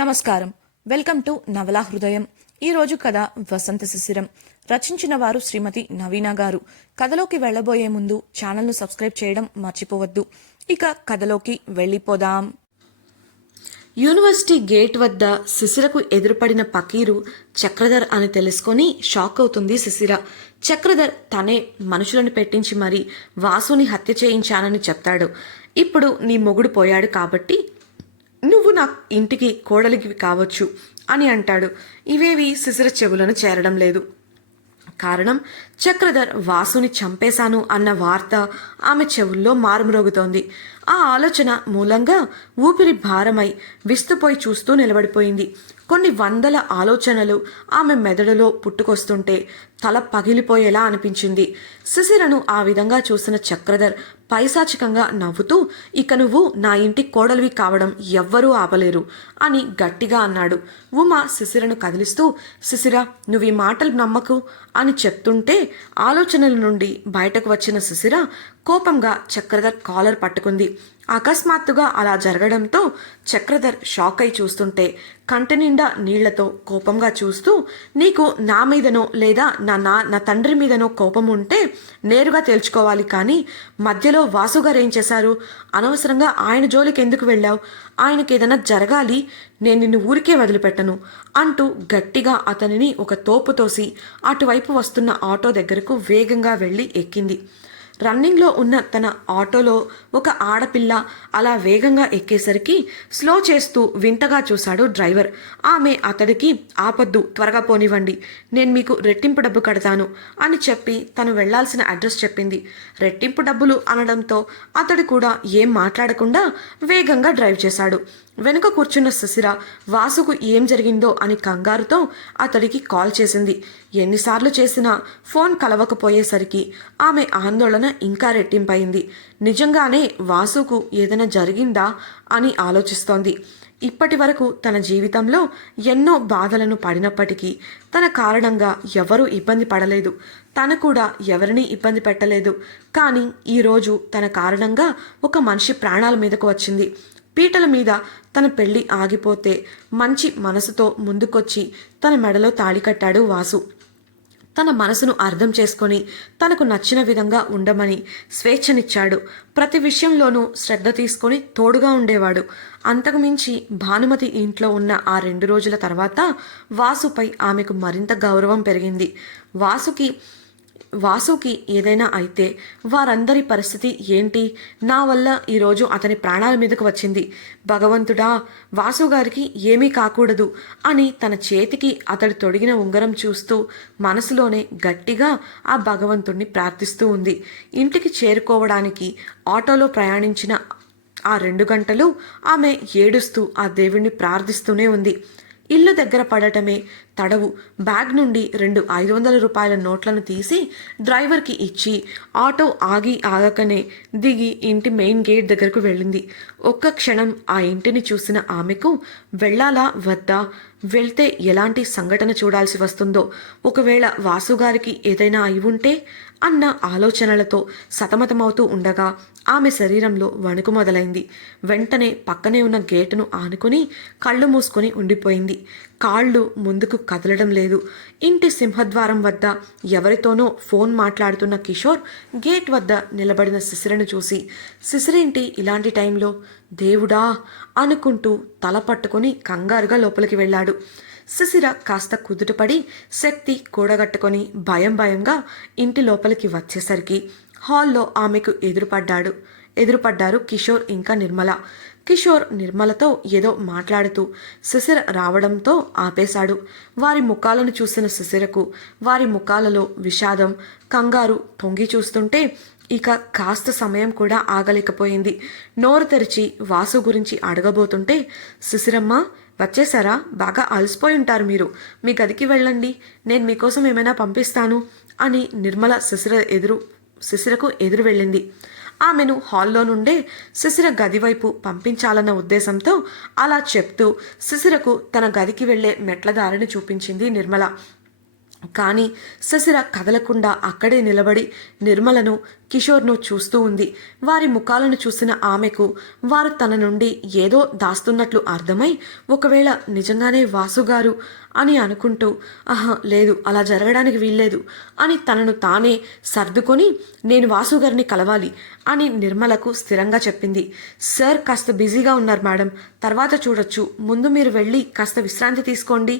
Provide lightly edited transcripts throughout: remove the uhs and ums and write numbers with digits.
నమస్కారం. Welcome to నవలా హృదయం. ఈరోజు కథ వసంత శిశిరం. రచించిన వారు శ్రీమతి నవీన గారు. కథలోకి వెళ్లబోయే ముందు ఛానల్ను సబ్స్క్రైబ్ చేయడం మర్చిపోవద్దు. ఇక కథలోకి వెళ్ళిపోదాం. యూనివర్సిటీ గేట్ వద్ద శిశిరకు ఎదురుపడిన పకీరు చక్రధర్ అని తెలుసుకొని షాక్ అవుతుంది శిశిర. చక్రధర్ తనే మనుషులను పెట్టించి మరీ వాసుని హత్య చేయించానని చెప్తాడు. ఇప్పుడు నీ మొగుడు పోయాడు కాబట్టి నువ్వు నా ఇంటికి కోడలికి కావచ్చు అని అంటాడు. ఇవేవి శిశిర చెవులను చేరడం లేదు. కారణం, చక్రధర్ వాసుని చంపేశాను అన్న వార్త ఆమె చెవుల్లో మారుమ్రోగుతోంది. ఆ ఆలోచన మూలంగా ఊపిరి భారమై విస్తుపోయి చూస్తూ నిలబడిపోయింది. కొన్ని వందల ఆలోచనలు ఆమె మెదడులో పుట్టుకొస్తుంటే తల పగిలిపోయేలా అనిపించింది. శిశిరను ఆ విధంగా చూసిన చక్రధర్ పైశాచికంగా నవ్వుతూ, ఇక నువ్వు నా ఇంటి కోడలివి కావడం ఎవ్వరూ ఆపలేరు అని గట్టిగా అన్నాడు. ఉమ శిశిరను కదిలిస్తూ, శిశిర, నువ్వు ఈ మాటలు నమ్మకు అని చెప్తుంటే ఆలోచనల నుండి బయటకు వచ్చిన శిశిర కోపంగా చక్రధర్ కాలర్ పట్టుకుంది. అకస్మాత్తుగా అలా జరగడంతో చక్రధర్ షాక్ అయి చూస్తుంటే కంటి నిండా నీళ్లతో కోపంగా చూస్తూ, నీకు నా మీదనో లేదా నా తండ్రి మీదనో కోపం ఉంటే నేరుగా తేల్చుకోవాలి, కానీ మధ్యలో వాసుగారు ఏం చేశారు? అనవసరంగా ఆయన జోలికి ఎందుకు వెళ్ళావు? ఆయనకి ఏదైనా జరగాలి, నేను నిన్ను ఊరికే వదిలిపెట్టను అంటూ గట్టిగా అతనిని ఒక తోపు తోసి అటువైపు వస్తున్న ఆటో దగ్గరకు వేగంగా వెళ్ళి ఎక్కింది. రన్నింగ్లో ఉన్న తన ఆటోలో ఒక ఆడపిల్ల అలా వేగంగా ఎక్కేసరికి స్లో చేస్తూ వింతగా చూశాడు డ్రైవర్. ఆమె అతడికి, ఆపొద్దు, త్వరగా పోనివ్వండి, నేను మీకు రెట్టింపు డబ్బు కడతాను అని చెప్పి తను వెళ్లాల్సిన అడ్రస్ చెప్పింది. రెట్టింపు డబ్బులు అనడంతో అతడు కూడా ఏం మాట్లాడకుండా వేగంగా డ్రైవ్ చేశాడు. వెనుక కూర్చున్న శిశిర వాసుకు ఏం జరిగిందో అని కంగారుతో అతడికి కాల్ చేసింది. ఎన్నిసార్లు చేసినా ఫోన్ కలవకపోయేసరికి ఆమె ఆందోళన ఇంకా రెట్టింపయింది. నిజంగానే వాసుకు ఏదైనా జరిగిందా అని ఆలోచిస్తోంది. ఇప్పటి వరకు తన జీవితంలో ఎన్నో బాధలను పడినప్పటికీ తన కారణంగా ఎవరూ ఇబ్బంది పడలేదు. తను కూడా ఎవరినీ ఇబ్బంది పెట్టలేదు. కానీ ఈరోజు తన కారణంగా ఒక మనిషి ప్రాణాల మీదకు వచ్చింది. పీటల మీద తన పెళ్లి ఆగిపోతే మంచి మనసుతో ముందుకొచ్చి తన మెడలో తాళి కట్టాడు వాసు. తన మనసును అర్థం చేసుకొని తనకు నచ్చిన విధంగా ఉండమని స్వేచ్ఛనిచ్చాడు. ప్రతి విషయంలోనూ శ్రద్ధ తీసుకొని తోడుగా ఉండేవాడు. అంతకుమించి భానుమతి ఇంట్లో ఉన్న ఆ 2 రోజుల తర్వాత వాసుపై ఆమెకు మరింత గౌరవం పెరిగింది. వాసుకి ఏదైనా అయితే వారందరి పరిస్థితి ఏంటి? నా వల్ల ఈరోజు అతని ప్రాణాల మీదకు వచ్చింది. భగవంతుడా, వాసుగారికి ఏమీ కాకూడదు అని తన చేతికి అతడు తొడిగిన ఉంగరం చూస్తూ మనసులోనే గట్టిగా ఆ భగవంతుణ్ణి ప్రార్థిస్తూ ఉంది. ఇంటికి చేరుకోవడానికి ఆటోలో ప్రయాణించిన ఆ 2 గంటలు ఆమె ఏడుస్తూ ఆ దేవుణ్ణి ప్రార్థిస్తూనే ఉంది. ఇల్లు దగ్గర పడటమే తడవు. బ్యాగ్ నుండి 2 500 రూపాయల నోట్లను తీసి డ్రైవర్కి ఇచ్చి ఆటో ఆగకనే దిగి ఇంటి మెయిన్ గేట్ దగ్గరకు వెళ్ళింది. ఒక్క క్షణం ఆ ఇంటిని చూసిన ఆమెకు వెళ్ళాలా వద్దా, వెళ్తే ఎలాంటి సంఘటన చూడాల్సి వస్తుందో, ఒకవేళ వాసుగారికి ఏదైనా అయి ఉంటే అన్న ఆలోచనలతో సతమతమవుతూ ఉండగా ఆమె శరీరంలో వణుకు మొదలైంది. వెంటనే పక్కనే ఉన్న గేటును ఆనుకొని కళ్ళు మూసుకొని ఉండిపోయింది. కాళ్ళు ముందుకు కదలడం లేదు. ఇంటి సింహద్వారం వద్ద ఎవరితోనో ఫోన్ మాట్లాడుతున్న కిషోర్ గేట్ వద్ద నిలబడిన శిశిరను చూసి, శిశిరేంటి ఇలాంటి టైంలో, దేవుడా అనుకుంటూ తల పట్టుకొని కంగారుగా లోపలికి వెళ్ళాడు. శిశిర కాస్త కుదుటపడి శక్తి కూడగట్టుకొని భయంగా ఇంటి లోపలికి వచ్చేసరికి హాల్లో ఆమెకు ఎదురుపడ్డారు కిషోర్ ఇంకా నిర్మల. కిషోర్ నిర్మలతో ఏదో మాట్లాడుతూ శిశిర రావడంతో ఆపేశాడు. వారి ముఖాలను చూసిన శిశిరకు వారి ముఖాలలో విషాదం, కంగారు పొంగి చూస్తుంటే ఇక కాస్త సమయం కూడా ఆగలేకపోయింది. నోరు తెరిచి వాసు గురించి అడగబోతుంటే, శిశిరమ్మ వచ్చేసారా? బాగా అలసిపోయి ఉంటారు మీరు, మీ గదికి వెళ్ళండి, నేను మీకోసం ఏమైనా పంపిస్తాను అని నిర్మల శిశిరకు ఎదురు వెళ్ళింది. ఆమెను హాల్లో నుండే శిశిర గది వైపు పంపించాలన్న ఉద్దేశంతో అలా చెప్తూ శిశిరకు తన గదికి వెళ్లే మెట్ల దారిని చూపించింది నిర్మల. కానీ శిశిర కదలకుండా అక్కడే నిలబడి నిర్మలను కిషోర్ను చూస్తూ ఉంది. వారి ముఖాలను చూసిన ఆమెకు వారు తన నుండి ఏదో దాస్తున్నట్లు అర్థమై ఒకవేళ నిజంగానే వాసుగారు అని అనుకుంటూ లేదు, అలా జరగడానికి వీల్లేదు అని తనను తానే సర్దుకొని నేను వాసుగారిని కలవాలి అని నిర్మలకు స్థిరంగా చెప్పింది. సార్ కాస్త బిజీగా ఉన్నారు మేడం, తర్వాత చూడొచ్చు, ముందు మీరు వెళ్ళి కాస్త విశ్రాంతి తీసుకోండి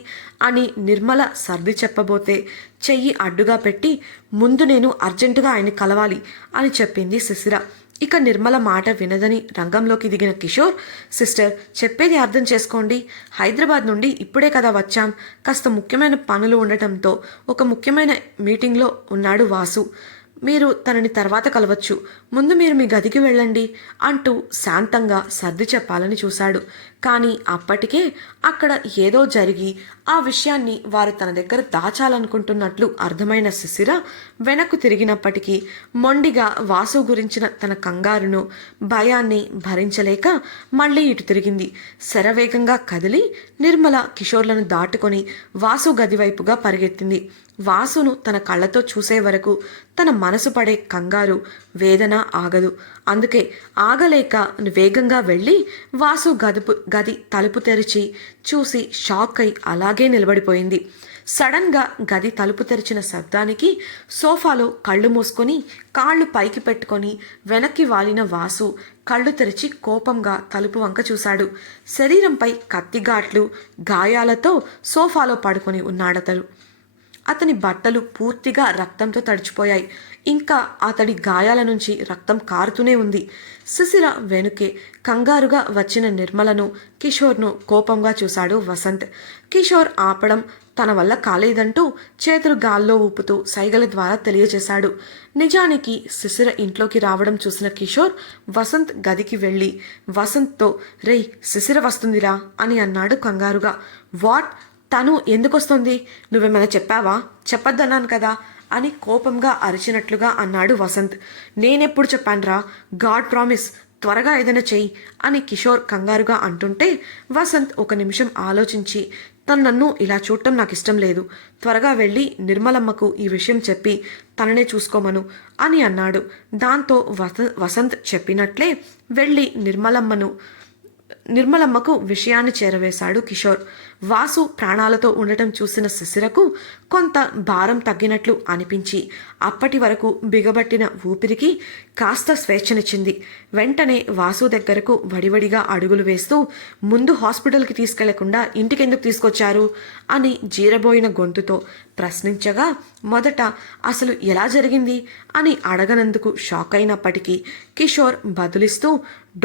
అని నిర్మల సర్ది చెప్పబోతే చెయ్యి అడ్డుగా పెట్టి ముందు నేను అర్జెంటుగా ఆయన్ని కలవాలి అని చెప్పింది శిశిర. ఇక నిర్మల మాట వినదని రంగంలోకి దిగిన కిషోర్, సిస్టర్ చెప్పేది అర్థం చేసుకోండి, హైదరాబాద్ నుండి ఇప్పుడే కదా వచ్చాం, కాస్త ముఖ్యమైన పనులు ఉండటంతో ఒక ముఖ్యమైన మీటింగ్లో ఉన్నాడు వాసు, మీరు తనని తర్వాత కలవచ్చు, ముందు మీరు మీ గదికి వెళ్ళండి అంటూ శాంతంగా సర్ది చెప్పాలని చూశాడు. కానీ అప్పటికే అక్కడ ఏదో జరిగి ఆ విషయాన్ని వారు తన దగ్గర దాచాలనుకుంటున్నట్లు అర్థమైన శిశిర వెనక్కు తిరిగినప్పటికీ మొండిగా వాసు గురించిన తన కంగారును భయాన్ని భరించలేక మళ్ళీ ఇటు తిరిగింది. శరవేగంగా కదిలి నిర్మల కిషోర్లను దాటుకొని వాసు గది వైపుగా పరిగెత్తింది. వాసును తన కళ్ళతో చూసే వరకు తన మనసు పడే కంగారు వేదన ఆగదు. అందుకే ఆగలేక వేగంగా వెళ్ళి వాసు గది తలుపు తెరిచి చూసి షాక్ అయి అలాగే నిలబడిపోయింది. సడన్గా గది తలుపు తెరిచిన శబ్దానికి సోఫాలో కళ్ళు మూసుకొని కాళ్ళు పైకి పెట్టుకొని వెనక్కి వాలిన వాసు కళ్ళు తెరిచి కోపంగా తలుపు వంక చూశాడు. శరీరంపై కత్తిగాట్లు గాయాలతో సోఫాలో పడుకొని ఉన్నాడతడు. అతని బట్టలు పూర్తిగా రక్తంతో తడిచిపోయాయి. ఇంకా అతడి గాయాల నుంచి రక్తం కారుతూనే ఉంది. శిశిర వెనుకే కంగారుగా వచ్చిన నిర్మలను కిషోర్ను కోపంగా చూశాడు వసంత్. కిషోర్ ఆపడం తన వల్ల కాలేదంటూ చేతులు గాల్లో ఊపుతూ సైగల ద్వారా తెలియజేశాడు. నిజానికి శిశిర ఇంట్లోకి రావడం చూసిన కిషోర్ వసంత్ గదికి వెళ్ళి వసంత్తో రేయ్ శిశిర వస్తుందిరా అని అన్నాడు కంగారుగా. వాట్, తను ఎందుకొస్తుంది, నువ్వేమైనా చెప్పావా, చెప్పొద్దన్నాను కదా అని కోపంగా అరిచినట్లుగా అన్నాడు వసంత్. నేనెప్పుడు చెప్పానురా, గాడ్ ప్రామిస్, త్వరగా ఏదైనా చెయ్యి అని కిషోర్ కంగారుగా అంటుంటే వసంత్ ఒక నిమిషం ఆలోచించి తను నన్ను ఇలా చూడటం నాకు ఇష్టం లేదు, త్వరగా వెళ్ళి నిర్మలమ్మకు ఈ విషయం చెప్పి తననే చూసుకోమను అని అన్నాడు. దాంతో వసంత్ చెప్పినట్లే వెళ్ళి నిర్మలమ్మకు విషయాన్ని చేరవేశాడు కిషోర్. వాసు ప్రాణాలతో ఉండటం చూసిన శిశిరకు కొంత భారం తగ్గినట్లు అనిపించి అప్పటి వరకు బిగబట్టిన ఊపిరికి కాస్త స్వేచ్ఛనిచ్చింది. వెంటనే వాసు దగ్గరకు వడివడిగా అడుగులు వేస్తూ ముందు హాస్పిటల్కి తీసుకెళ్లకుండా ఇంటికెందుకు తీసుకొచ్చారు అని జీరబోయిన గొంతుతో ప్రశ్నించగా మొదట అసలు ఎలా జరిగింది అని అడగనందుకు షాక్ అయినప్పటికీ కిషోర్ బదులిస్తూ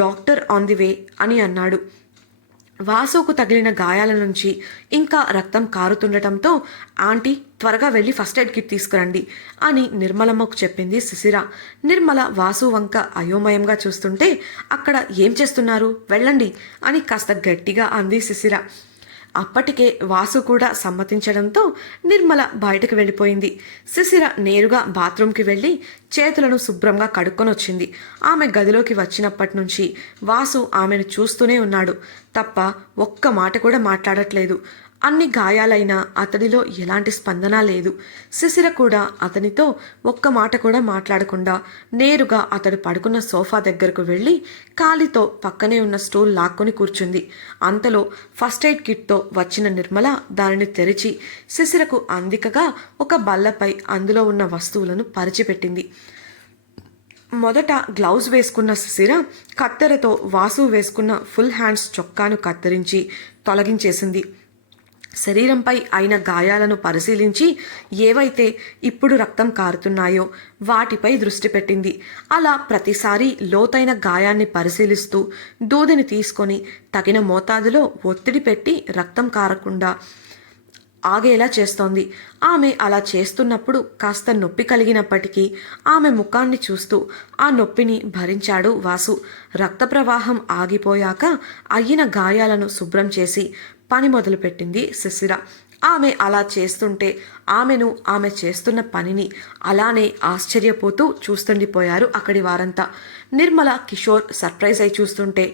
డాక్టర్ ఆన్ ది వే అని అన్నాడు. వాసుకు తగిలిన గాయాల నుంచి ఇంకా రక్తం కారుతుండటంతో ఆంటీ త్వరగా వెళ్ళి ఫస్ట్ ఎయిడ్ కిట్ తీసుకురండి అని నిర్మలమ్మకు చెప్పింది శిశిర. నిర్మల వాసు వంక అయోమయంగా చూస్తుంటే అక్కడ ఏం చేస్తున్నారు, వెళ్ళండి అని కాస్త గట్టిగా అంది శిశిర. అప్పటికే వాసు కూడా సమ్మతించడంతో నిర్మల బయటకు వెళ్ళిపోయింది. శిశిర నేరుగా బాత్రూంకి వెళ్ళి చేతులను శుభ్రంగా కడుక్కొని వచ్చింది. ఆమె గదిలోకి వచ్చినప్పటి నుంచి వాసు ఆమెను చూస్తూనే ఉన్నాడు తప్ప ఒక్క మాట కూడా మాట్లాడట్లేదు. అన్ని గాయాలైనా అతడిలో ఎలాంటి స్పందన లేదు. శిశిర కూడా అతనితో ఒక్క మాట కూడా మాట్లాడకుండా నేరుగా అతడు పడుకున్న సోఫా దగ్గరకు వెళ్ళి కాలితో పక్కనే ఉన్న స్టూల్ లాక్కొని కూర్చుంది. అంతలో ఫస్ట్ ఎయిడ్ కిట్తో వచ్చిన నిర్మల దానిని తెరిచి శిశిరకు అందికగా ఒక బల్లపై అందులో ఉన్న వస్తువులను పరిచిపెట్టింది. మొదట గ్లౌజ్ వేసుకున్న శిశిర కత్తెరతో వాసు వేసుకున్న ఫుల్ హ్యాండ్స్ చొక్కాను కత్తిరించి తొలగించేసింది. శరీరంపై అయిన గాయాలను పరిశీలించి ఏవైతే ఇప్పుడు రక్తం కారుతున్నాయో వాటిపై దృష్టి పెట్టింది. అలా ప్రతిసారి లోతైన గాయాన్ని పరిశీలిస్తూ దూదిని తీసుకొని తగిన మోతాదులో ఒత్తిడి పెట్టి రక్తం కారకుండా ఆగేలా చేస్తోంది. ఆమె అలా చేస్తున్నప్పుడు కాస్త నొప్పి కలిగినప్పటికీ ఆమె ముఖాన్ని చూస్తూ ఆ నొప్పిని భరించాడు వాసు. రక్త ప్రవాహం ఆగిపోయాక అయిన గాయాలను శుభ్రం చేసి పని మొదలుపెట్టింది శిశిర. ఆమె అలా చేస్తుంటే ఆమె చేస్తున్న పనిని అలానే ఆశ్చర్యపోతూ చూస్తుండిపోయారు అక్కడి వారంతా. నిర్మల కిషోర్ సర్ప్రైజ్ అయి చూస్తుంటే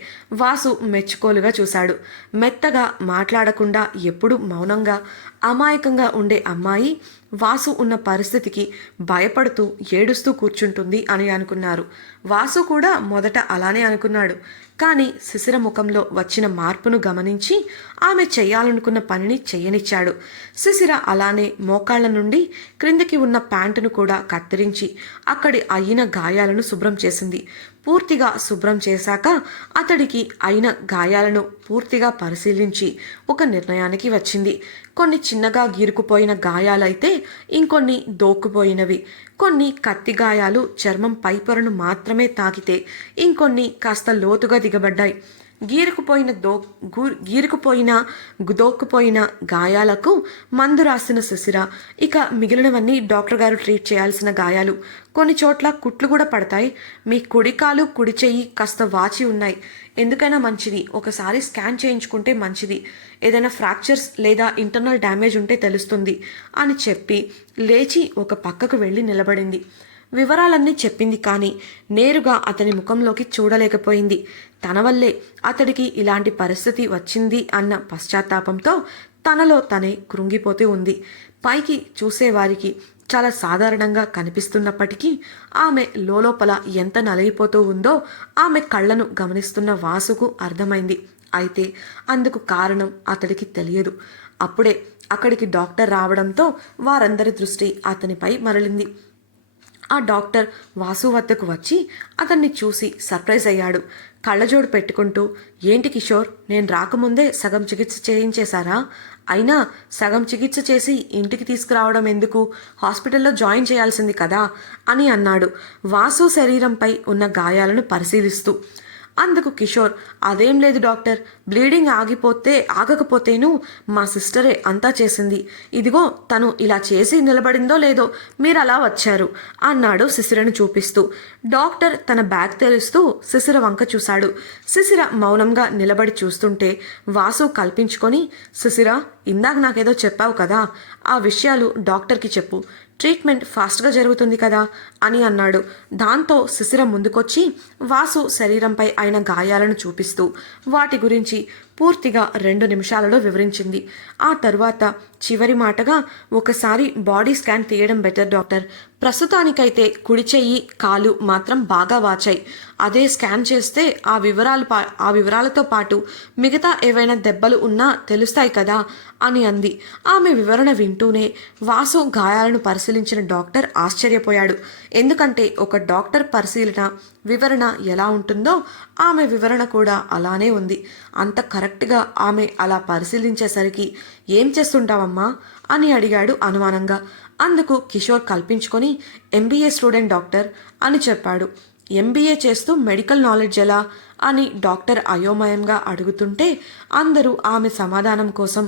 వాసు మెచ్చుకోలుగా చూశాడు. మెత్తగా మాట్లాడకుండా ఎప్పుడు మౌనంగా అమాయకంగా ఉండే అమ్మాయి వాసు ఉన్న పరిస్థితికి భయపడుతూ ఏడుస్తూ కూర్చుంటుంది అని అనుకున్నారు. వాసు కూడా మొదట అలానే అనుకున్నాడు. కానీ శిశిర ముఖంలో వచ్చిన మార్పును గమనించి ఆమె చెయ్యాలనుకున్న పనిని చెయ్యనిచ్చాడు. శిశిర అలానే మోకాళ్ల నుండి క్రిందికి ఉన్న ప్యాంటును కూడా కత్తిరించి అక్కడి అయిన గాయాలను శుభ్రం చేసింది. పూర్తిగా శుభ్రం చేశాక అతడికి అయిన గాయాలను పూర్తిగా పరిశీలించి ఒక నిర్ణయానికి వచ్చింది. కొన్ని చిన్నగా గీరుకుపోయిన గాయాలైతే ఇంకొన్ని దోక్కుపోయినవి. కొన్ని కత్తి గాయాలు చర్మం పైపొరను మాత్రమే తాకితే ఇంకొన్ని కాస్త లోతుగా దిగబడ్డాయి. దోక్కుపోయిన గాయాలకు మందు రాసిన శిశిర ఇక మిగిలినవన్నీ డాక్టర్ గారు ట్రీట్ చేయాల్సిన గాయాలు. కొన్ని చోట్ల కుట్లు కూడా పడతాయి. మీ కుడి కాలు కుడి చెయ్యి కాస్త వాచి ఉన్నాయి. ఎందుకైనా మంచిది ఒకసారి స్కాన్ చేయించుకుంటే మంచిది. ఏదైనా ఫ్రాక్చర్స్ లేదా ఇంటర్నల్ డ్యామేజ్ ఉంటే తెలుస్తుంది అని చెప్పి లేచి ఒక పక్కకు వెళ్ళి నిలబడింది. వివరాలన్నీ చెప్పింది కానీ నేరుగా అతని ముఖంలోకి చూడలేకపోయింది. తన వల్లే అతడికి ఇలాంటి పరిస్థితి వచ్చింది అన్న పశ్చాత్తాపంతో తనలో తనే కృంగిపోతూ ఉంది. పైకి చూసేవారికి చాలా సాధారణంగా కనిపిస్తున్నప్పటికీ ఆమె లోపల ఎంత నలిగిపోతూ ఉందో ఆమె కళ్ళను గమనిస్తున్న వాసుకు అర్థమైంది. అయితే అందుకు కారణం అతడికి తెలియదు. అప్పుడే అక్కడికి డాక్టర్ రావడంతో వారందరి దృష్టి అతనిపై మరలింది. ఆ డాక్టర్ వాసు వద్దకు వచ్చి అతన్ని చూసి సర్ప్రైజ్ అయ్యాడు. కళ్ళజోడు పెట్టుకుంటూ, ఏంటి కిషోర్, నేను రాకముందే సగం చికిత్స చేయించేశారా? అయినా సగం చికిత్స చేసి ఇంటికి తీసుకురావడం ఎందుకు? హాస్పిటల్లో జాయిన్ చేయాల్సింది కదా అని అన్నాడు వాసు శరీరంపై ఉన్న గాయాలను పరిశీలిస్తూ. అందుకు కిషోర్, అదేం లేదు డాక్టర్, బ్లీడింగ్ ఆగకపోతేను మా సిస్టరే అంతా చేసింది. ఇదిగో తను ఇలా చేసి నిలబడిందో లేదో మీరు అలా వచ్చారు అన్నాడు శిశిరను చూపిస్తూ. డాక్టర్ తన బ్యాగ్ తెరుస్తూ శిశిర వంక చూశాడు. శిశిర మౌనంగా నిలబడి చూస్తుంటే వాసు కల్పించుకొని, శిశిర, ఇందాక నాకేదో చెప్పావు కదా, ఆ విషయాలు డాక్టర్కి చెప్పు, ట్రీట్మెంట్ ఫాస్ట్గా జరుగుతుంది కదా అని అన్నాడు. దాంతో శిశిర ముందుకొచ్చి వాసు శరీరంపై అయిన గాయాలను చూపిస్తూ వాటి గురించి పూర్తిగా 2 నిమిషాలలో వివరించింది. ఆ తరువాత చివరి మాటగా, ఒకసారి బాడీ స్కాన్ తీయడం బెటర్ డాక్టర్. ప్రస్తుతానికైతే కుడి చెయ్యి కాలు మాత్రం బాగా వాచాయి. అదే స్కాన్ చేస్తే ఆ వివరాలతో పాటు మిగతా ఏవైనా దెబ్బలు ఉన్నా తెలుస్తాయి కదా అని అంది. ఆమె వివరణ వింటూనే వాసు గాయాలను పరిశీలించిన డాక్టర్ ఆశ్చర్యపోయాడు. ఎందుకంటే ఒక డాక్టర్ పరిశీలన వివరణ ఎలా ఉంటుందో ఆమె వివరణ కూడా అలానే ఉంది. అంత కరెక్ట్గా ఆమె అలా పరిశీలించేసరికి, ఏం చేస్తుంటావమ్మా అని అడిగాడు అనుమానంగా. అందుకు కిషోర్ కల్పించుకొని, ఎంబీఏ స్టూడెంట్ డాక్టర్ అని చెప్పాడు. ఎంబీఏ చేస్తూ మెడికల్ నాలెడ్జ్ ఎలా అని డాక్టర్ అయోమయంగా అడుగుతుంటే అందరూ ఆమె సమాధానం కోసం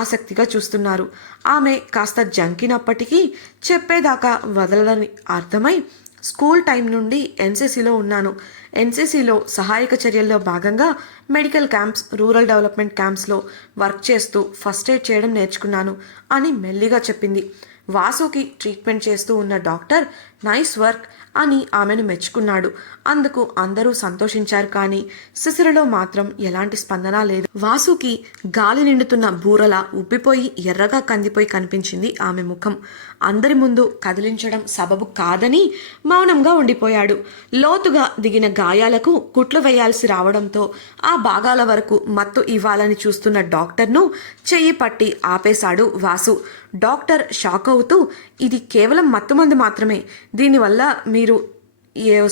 ఆసక్తిగా చూస్తున్నారు. ఆమె కాస్త జంకినప్పటికీ చెప్పేదాకా వదలని అర్థమై, స్కూల్ టైం నుండి ఎన్సీసీలో ఉన్నాను. ఎన్సీసీలో సహాయక చర్యల్లో భాగంగా మెడికల్ క్యాంప్స్, రూరల్ డెవలప్మెంట్ క్యాంప్స్లో వర్క్ చేస్తూ ఫస్ట్ ఎయిడ్ చేయడం నేర్చుకున్నాను అని మెల్లిగా చెప్పింది. వాసుకి ట్రీట్మెంట్ చేస్తూ ఉన్న డాక్టర్ నైస్ వర్క్ అని ఆమెను మెచ్చుకున్నాడు. అందుకు అందరూ సంతోషించారు. కానీ శిశిరలో మాత్రం ఎలాంటి స్పందన లేదు. వాసుకి గాలి నిండుతున్న బూరలా ఉబ్బిపోయి ఎర్రగా కందిపోయి కనిపించింది ఆమె ముఖం. అందరి ముందు కదిలించడం సబబు కాదని మౌనంగా ఉండిపోయాడు. లోతుగా దిగిన గాయాలకు కుట్లు వేయాల్సి రావడంతో ఆ భాగాల వరకు మత్తు ఇవ్వాలని చూస్తున్న డాక్టర్ను చెయ్యి పట్టి ఆపేశాడు వాసు. డాక్టర్ షాక్ అవుతూ, ఇది కేవలం మత్తుమందు మాత్రమే, దీనివల్ల మీరు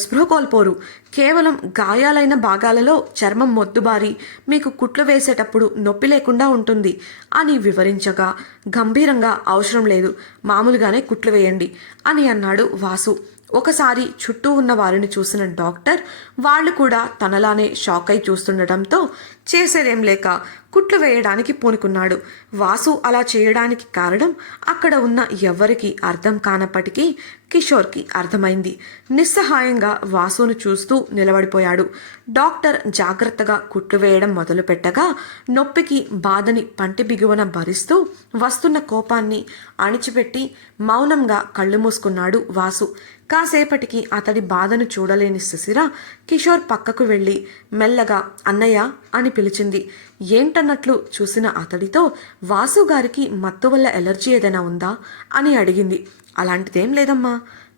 స్పృహ కోల్పోరు. కేవలం గాయాలైన భాగాలలో చర్మం మొద్దుబారి మీకు కుట్లు వేసేటప్పుడు నొప్పి లేకుండా ఉంటుంది అని వివరించగా గంభీరంగా, అవసరం లేదు, మామూలుగానే కుట్లు వేయండి అని అన్నాడు వాసు. ఒకసారి చుట్టూ ఉన్న వారిని చూసిన డాక్టర్ వాళ్ళు కూడా తనలానే షాక్ అయి చూస్తుండటంతో చేసేదేం లేక కుట్లు వేయడానికి పూనుకున్నాడు. వాసు అలా చేయడానికి కారణం అక్కడ ఉన్న ఎవ్వరికీ అర్థం కానప్పటికీ కిషోర్కి అర్థమైంది. నిస్సహాయంగా వాసును చూస్తూ నిలబడిపోయాడు. డాక్టర్ జాగ్రత్తగా కుట్లు వేయడం మొదలుపెట్టగా నొప్పికి బాధని పంటి బిగువన భరిస్తూ వస్తున్న కోపాన్ని అణిచిపెట్టి మౌనంగా కళ్ళు మూసుకున్నాడు వాసు. కాసేపటికి అతడి బాధను చూడలేని శిశిర కిషోర్ పక్కకు వెళ్ళి మెల్లగా అన్నయ్య అని పిలిచింది. ఏంటన్నట్లు చూసిన అతడితో వాసు గారికి మత్తు వల్ల ఎలర్జీ ఏదైనా ఉందా అని అడిగింది. అలాంటిదేం లేదమ్మా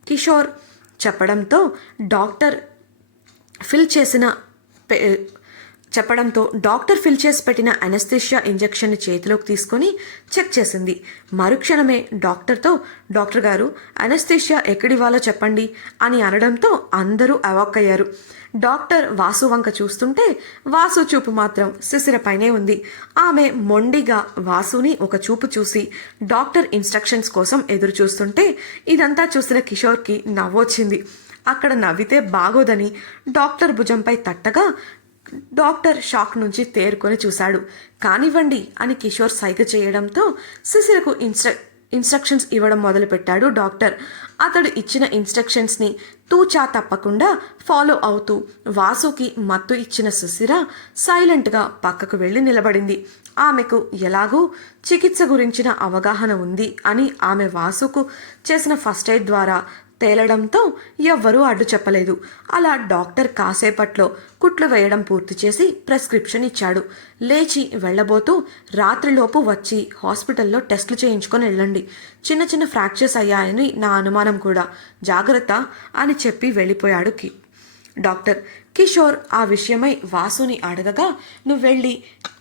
కిషోర్ చెప్పడంతో డాక్టర్ ఫిల్ చేసి పెట్టిన అనస్థీషియా ఇంజెక్షన్ని చేతిలోకి తీసుకొని చెక్ చేసింది. మరుక్షణమే డాక్టర్ గారు అనస్థీషియా ఎక్కడివ్వాలో చెప్పండి అని అనడంతో అందరూ అవాక్ అయ్యారు. డాక్టర్ వాసు వంక చూస్తుంటే వాసు చూపు మాత్రం శిశిర పైనే ఉంది. ఆమె మొండిగా వాసుని ఒక చూపు చూసి డాక్టర్ ఇన్స్ట్రక్షన్స్ కోసం ఎదురు చూస్తుంటే ఇదంతా చూసిన కిషోర్కి నవ్వొచ్చింది. అక్కడ నవ్వితే బాగోదని డాక్టర్ భుజంపై తట్టగా డాక్టర్ షాక్ నుంచి తేరుకొని చూశాడు. కానివ్వండి అని కిషోర్ సైగ చేయడంతో శిశిరకు ఇన్స్ట్రక్షన్స్ ఇవ్వడం మొదలుపెట్టాడు డాక్టర్. అతడు ఇచ్చిన ఇన్స్ట్రక్షన్స్ని తూచా తప్పకుండా ఫాలో అవుతూ వాసుకి మత్తు ఇచ్చిన శిశిర సైలెంట్గా పక్కకు వెళ్ళి నిలబడింది. ఆమెకు ఎలాగూ చికిత్స గురించిన అవగాహన ఉంది అని ఆమె వాసుకు చేసిన ఫస్ట్ ఎయిడ్ ద్వారా తేలడంతో ఎవ్వరూ అడ్డు చెప్పలేదు. అలా డాక్టర్ కాసేపట్లో కుట్లు వేయడం పూర్తి చేసి ప్రిస్క్రిప్షన్ ఇచ్చాడు. లేచి వెళ్ళబోతూ రాత్రిలోపు వచ్చి హాస్పిటల్లో టెస్టులు చేయించుకొని వెళ్ళండి. చిన్న చిన్న ఫ్రాక్చర్స్ అయ్యాయని నా అనుమానం కూడా, జాగ్రత్త అని చెప్పి వెళ్ళిపోయాడు డాక్టర్. కిషోర్ ఆ విషయమై వాసుని అడగగా నువ్వెళ్ళి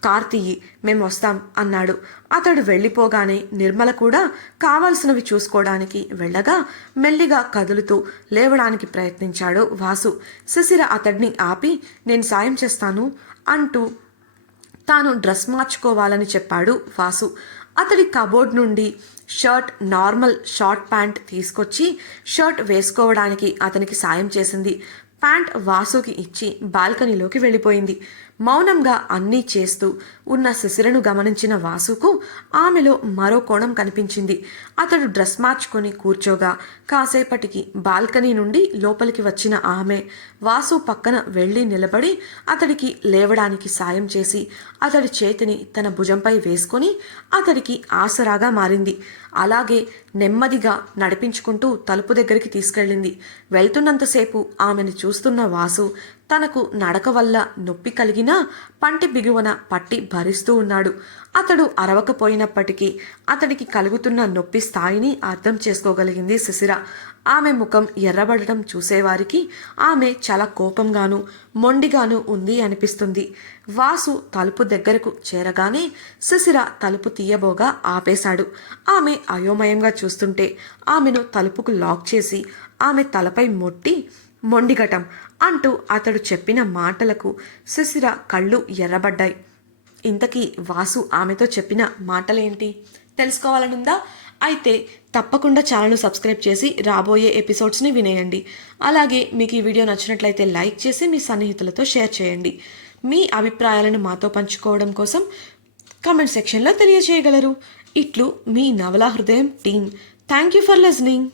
కార్ తీయి మేము వస్తాం అన్నాడు. అతడు వెళ్ళిపోగానే నిర్మల కూడా కావాల్సినవి చూసుకోవడానికి వెళ్ళగా మెల్లిగా కదులుతూ లేవడానికి ప్రయత్నించాడు వాసు. శిశిర అతడిని ఆపి నేను సాయం చేస్తాను అంటూ తాను డ్రెస్ మార్చుకోవాలని చెప్పాడు వాసు. అతడి కబోర్డ్ నుండి నార్మల్ షార్ట్ ప్యాంట్ తీసుకొచ్చి షర్ట్ వేసుకోవడానికి అతనికి సాయం చేసింది. ప్యాంట్ వాసుకి ఇచ్చి బాల్కనీలోకి వెళ్ళిపోయింది. మౌనంగా అన్నీ చేస్తూ ఉన్న శిశిరను గమనించిన వాసుకు ఆమెలో మరో కోణం కనిపించింది. అతడు డ్రెస్ మార్చుకొని కూర్చోగా కాసేపటికి బాల్కనీ నుండి లోపలికి వచ్చిన ఆమె వాసు పక్కన వెళ్ళి నిలబడి అతడికి లేవడానికి సాయం చేసి అతడి చేతిని తన భుజంపై వేసుకొని అతడికి ఆసరాగా మారింది. అలాగే నెమ్మదిగా నడిపించుకుంటూ తలుపు దగ్గరికి తీసుకెళ్ళింది. వెళ్తున్నంతసేపు ఆమెను చూస్తున్న వాసు తనకు నడక వల్ల నొప్పి కలిగినా పంటి బిగువన పట్టి భరిస్తూ ఉన్నాడు. అతడు అరవకపోయినప్పటికీ అతడికి కలుగుతున్న నొప్పి స్థాయిని అర్థం చేసుకోగలిగింది శిశిర. ఆమె ముఖం ఎర్రబడటం చూసేవారికి ఆమె చాలా కోపంగాను మొండిగాను ఉంది అనిపిస్తుంది. వాసు తలుపు దగ్గరకు చేరగానే శిశిర తలుపు తీయబోగా ఆపేశాడు. ఆమె అయోమయంగా చూస్తుంటే ఆమెను తలుపుకు లాక్ చేసి ఆమె తలపై మొండిగటం అంటూ అతడు చెప్పిన మాటలకు శిశిర కళ్ళు ఎర్రబడ్డాయి. ఇంతకీ వాసు ఆమెతో చెప్పిన మాటలేంటి తెలుసుకోవాలనుందా? అయితే తప్పకుండా ఛానల్ను సబ్స్క్రైబ్ చేసి రాబోయే ఎపిసోడ్స్ని వినేయండి. అలాగే మీకు ఈ వీడియో నచ్చినట్లయితే లైక్ చేసి మీ సన్నిహితులతో షేర్ చేయండి. మీ అభిప్రాయాలను మాతో పంచుకోవడం కోసం కామెంట్ సెక్షన్లో తెలియజేయగలరు. ఇట్లు మీ నవలా హృదయం team. Thank you for listening.